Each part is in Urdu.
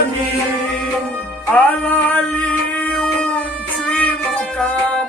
للعالمين على علي في مقام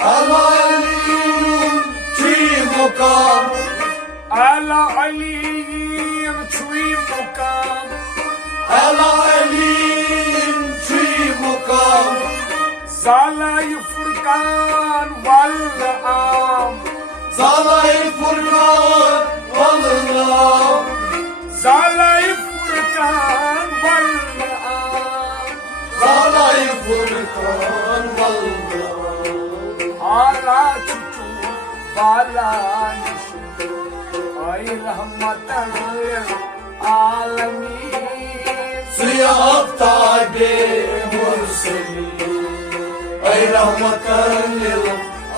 على علي في مقام على علي في مقام على علي في مقام زالي فرقان والعام صلاة الفرقان والله زالي فرقان والعام صلاة الفرقان والله على تشو بالا نشو أي رحمة للعالمين صيام طيب مرسلين أي رحمة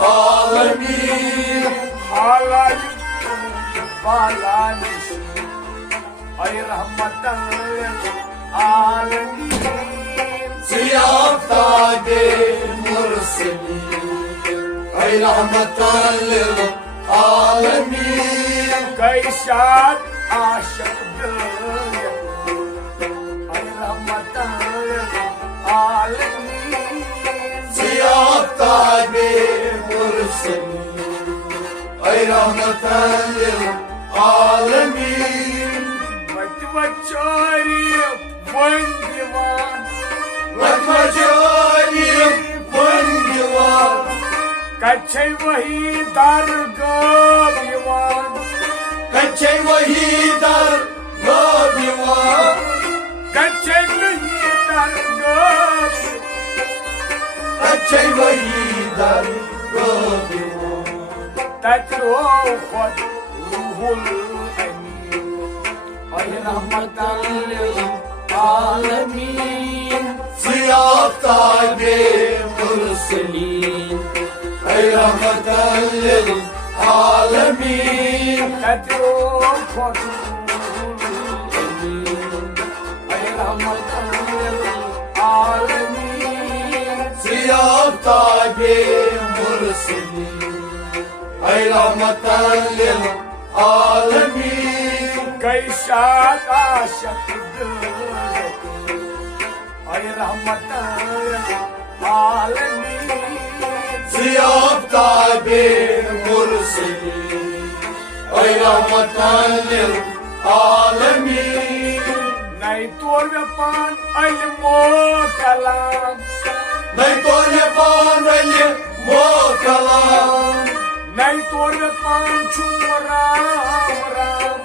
للعالمين على بالا نشو أي رحمة للعالمين صيام طيب مرسلين أي رحمة للعالمين كيشات عاشق دنيا أي رحمة للعالمين صيام طيب مرسلين أي رحمة للعالمين وتوجهي وندوان وتوجهي وندوان كتشي وهي درقاب يوان كتشي وهي درقاب يوان كتشي وهي درقاب كتشي وهي درقاب يوان تتروخت روح الأمين أي رحمة للعالمين صيام طيب مرسلين أي رحمة للعالمين تتروخت روح الأمين أي رحمة للعالمين صيام طيب مرسلين أي رحمة للعالمين كيشات عاشق دنيا أي رحمة للعالمين صيام طيب مرسلين أي رحمة للعالمين نيتور بان الموكلام نيتور بان الموكلام نيتور بان شورام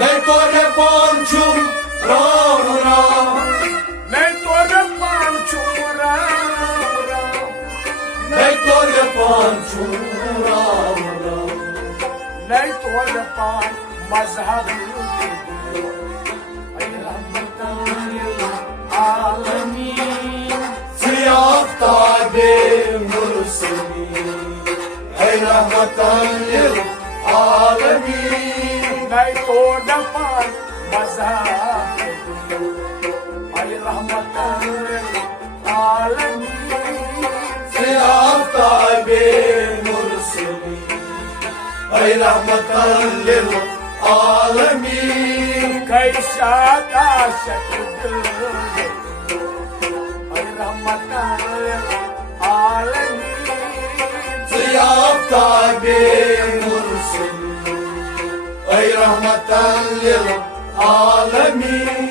نيتور بان شم رام رام نيتور بان شورام نيتور بان شم رام رام نيتور بان مذهب أي رحمة للعالمين صيام طيب مرسلين أي رحمة للعالمين نيتور بان مذهب أي رحمة للعالمين صيام طيب مرسلين أي رحمة للعالمين كيشات عاشق دنيا أي رحمة للعالمين صيام طيب مرسلين أي رحمة للعالمين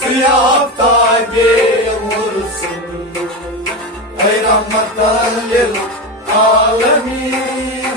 صيام طيب مرسلين أي رحمة للعالمين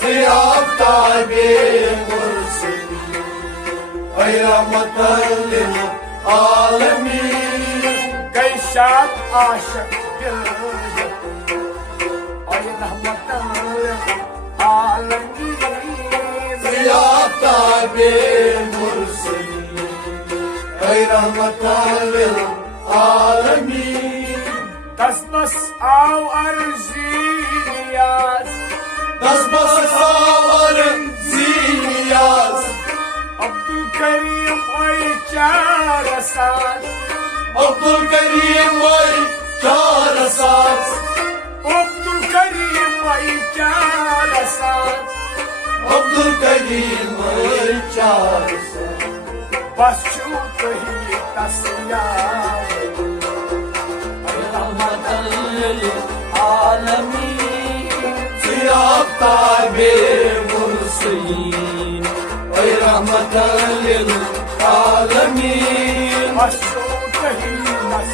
صيام طيب مرسلين أي رحمة lil-alemin. Gay şad aşık gönlüm, ay rahmeten lil-alemin. Ziyafta bir murselin, ey rahmeten lil-alemin. Tasmas av arziyaz, Das basavarın ziliyaz, Abdülkerim ay çarasaz, Abdülkerim vay çarasaz, Abdülkerim ay çarasaz. Abdülkerim vay çarasaz. Başçutı tasiyaz, ay rahmeten lil-alemin. Ziyafta bir murselin, ey rahmeten lil-alemin. Başçutı tasiyaz,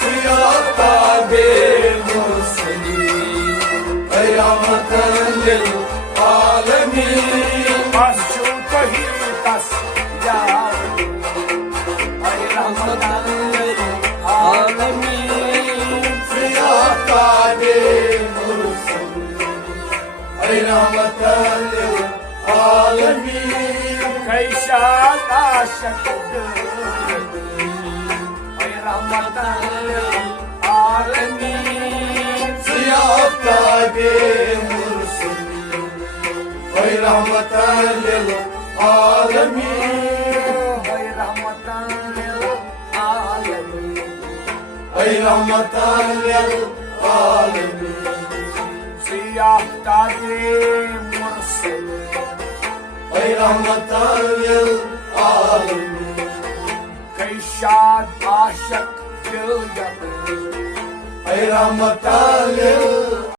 Ziyafta bir murselin, ey rahmeten lil-alemin. başçutı tasiyaz, ay rahmeten lil-alemin. Ziyafta bir murselin, ey rahmeten lil-alemin. Kayşat aşık gönlüm, ay rahmeten lil-alemin. Ziyafta bir murselin, ey rahmeten lil-alemin. Ay rahmeten lil-alemin. Ey rahmeten lil-alemin. Siyahta bir murselin, Ey rahmeten lil-alemin. Kayşat aşık gönlüm, Ey rahmeten lil-alemin.